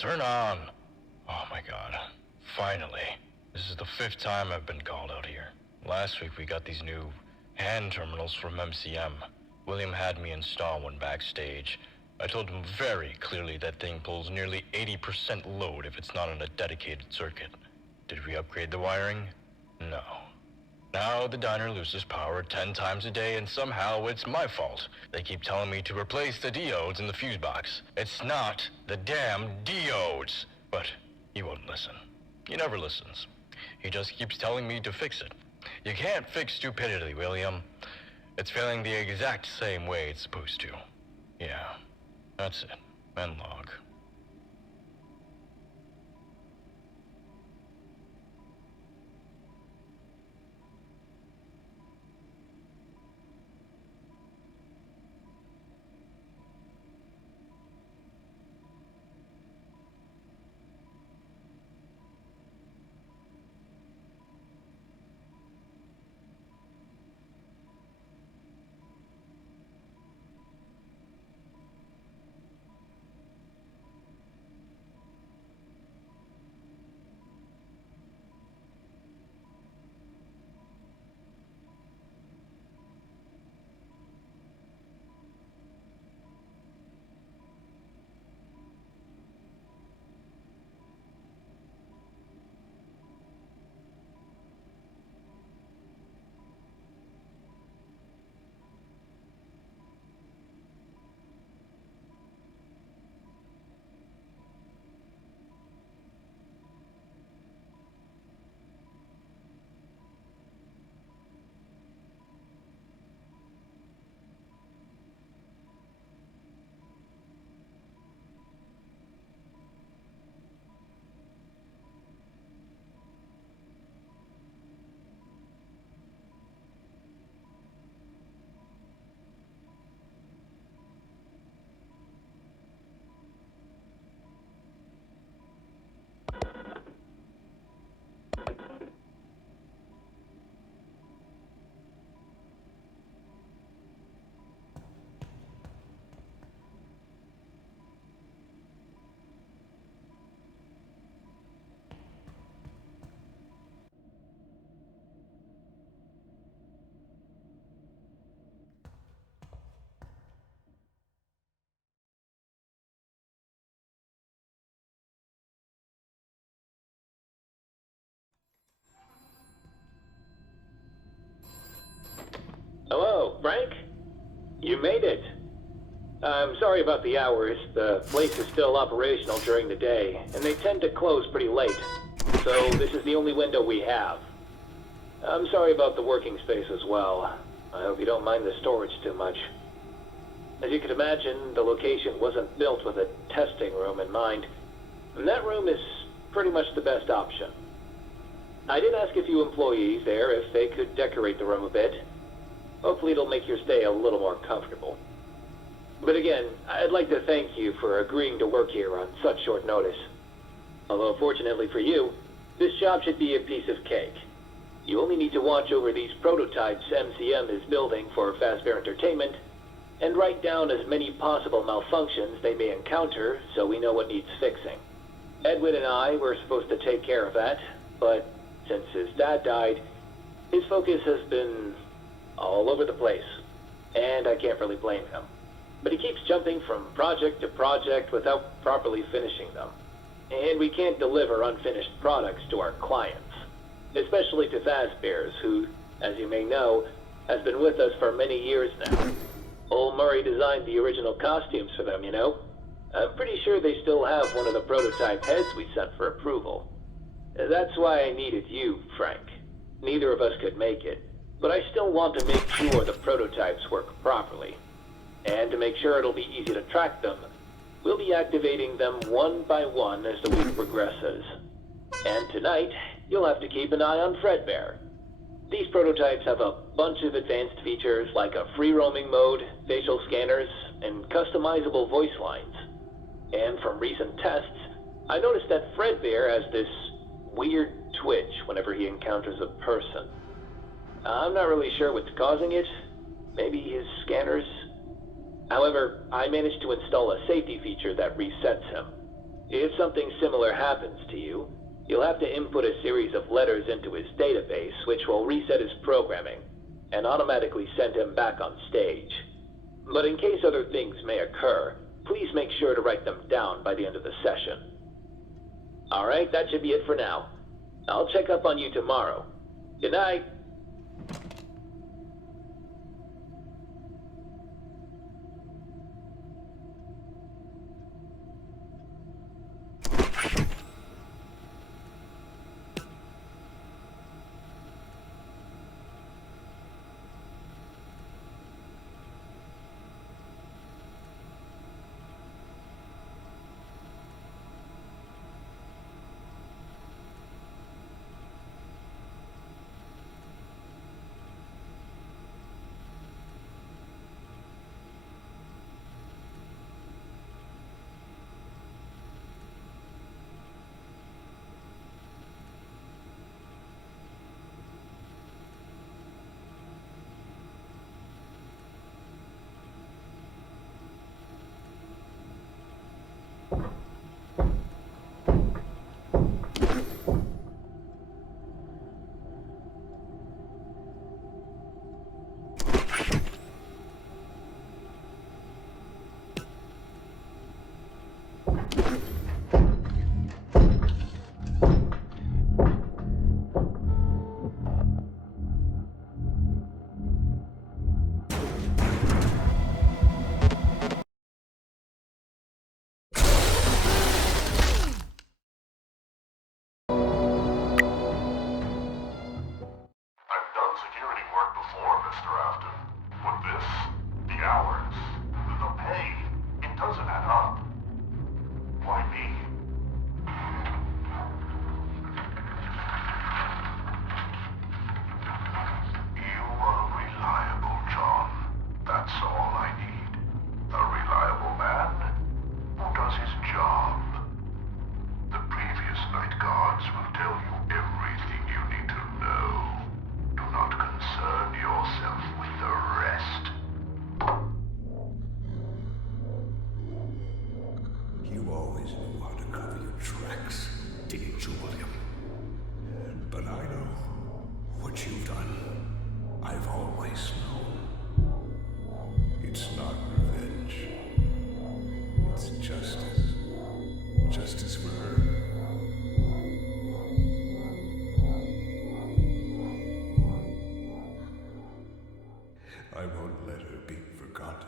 Turn on. Oh my god. Finally. This is the 5th time I've been called out here. Last week we got these new hand terminals from MCM. William had me install one backstage. I told him very clearly that thing pulls nearly 80% load if it's not on a dedicated circuit. Did we upgrade the wiring? No. Now the diner loses power 10 times a day and somehow it's my fault. They keep telling me to replace the diodes in the fuse box. It's not the damn diodes. But he won't listen. He never listens. He just keeps telling me to fix it. You can't fix stupidity, William. It's failing the exact same way it's supposed to. Yeah, that's it. And log. Hello, Frank? You made it. I'm sorry about the hours. The place is still operational during the day, and they tend to close pretty late. So this is the only window we have. I'm sorry about the working space as well. I hope you don't mind the storage too much. As you can imagine, the location wasn't built with a testing room in mind, and that room is pretty much the best option. I did ask a few employees there if they could decorate the room a bit. Hopefully it'll make your stay a little more comfortable. But again, I'd like to thank you for agreeing to work here on such short notice. Although fortunately for you, this job should be a piece of cake. You only need to watch over these prototypes MCM is building for Fazbear Entertainment, and write down as many possible malfunctions they may encounter so we know what needs fixing. Edwin and I were supposed to take care of that, but since his dad died, his focus has been all over the place, and I can't really blame him. But he keeps jumping from project to project without properly finishing them. And we can't deliver unfinished products to our clients, especially to Fazbears, who, as you may know, has been with us for many years now. Old Murray designed the original costumes for them, you know. I'm pretty sure they still have one of the prototype heads we sent for approval. That's why I needed you, Frank. Neither of us could make it, but I still want to make sure the prototypes work properly. And to make sure it'll be easy to track them, we'll be activating them one by one as the week progresses. And tonight, you'll have to keep an eye on Fredbear. These prototypes have a bunch of advanced features like a free roaming mode, facial scanners, and customizable voice lines. And from recent tests, I noticed that Fredbear has this weird twitch whenever he encounters a person. I'm not really sure what's causing it. Maybe his scanners. However, I managed to install a safety feature that resets him. If something similar happens to you, you'll have to input a series of letters into his database, which will reset his programming and automatically send him back on stage. But in case other things may occur, please make sure to write them down by the end of the session. Alright, that should be it for now. I'll check up on you tomorrow. Good night. I've done security work before, Mr. Afton. But this, the hours, the pay, it doesn't add up. Why me? You are reliable, John. That's all I need. A reliable man who does his job. The previous night guards will tell you everything you need to know. Do not concern yourself with the rest. You always knew how to cover your tracks, didn't you, William? But I know what you've done. I've always known. It's not revenge. It's justice. Justice for her. I won't let her be forgotten.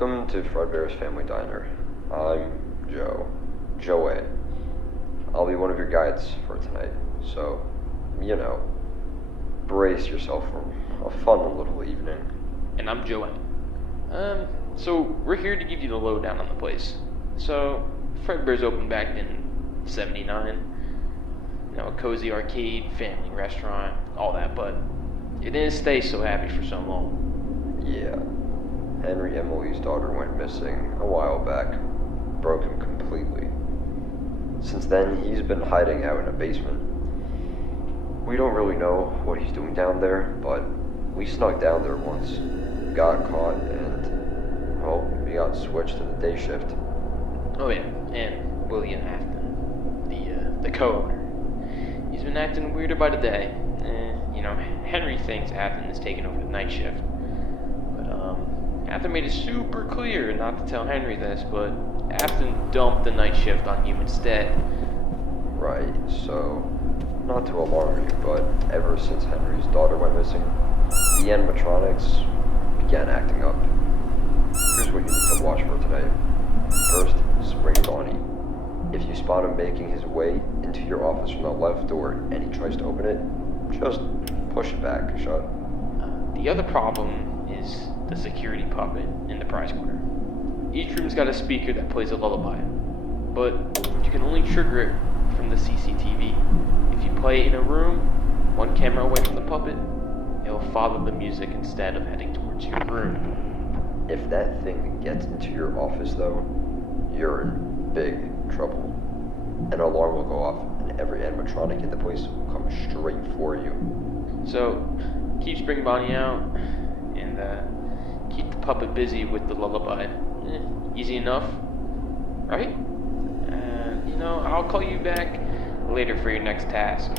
Welcome to Fredbear's Family Diner. I'm Joe. Joanne. I'll be one of your guides for tonight, so, brace yourself for a fun little evening. And I'm Joanne. So we're here to give you the lowdown on the place. So, Fredbear's opened back in '79. A cozy arcade, family restaurant, all that, but it didn't stay so happy for so long. Yeah. Henry Emily's daughter went missing a while back. Broke him completely. Since then, he's been hiding out in a basement. We don't really know what he's doing down there, but we snuck down there once, got caught, and, we got switched to the day shift. Oh yeah, and William Afton, the co-owner. He's been acting weirder by the day. Henry thinks Afton is taking over the night shift. But, Afton made it super clear not to tell Henry this, but Afton dumped the night shift on you instead. Right, so, not to alarm you, but ever since Henry's daughter went missing, the animatronics began acting up. Here's what you need to watch for tonight. First, Spring Bonnie. If you spot him making his way into your office from the left door and he tries to open it, just push it back shut. The other problem is the security puppet in the prize corner. Each room's got a speaker that plays a lullaby, but you can only trigger it from the CCTV. If you play it in a room, one camera away from the puppet, it'll follow the music instead of heading towards your room. If that thing gets into your office though, you're in big trouble. An alarm will go off and every animatronic in the place will come straight for you. So, keep Spring Bonnie out, and keep the puppet busy with the lullaby. Easy enough, right? I'll call you back later for your next task.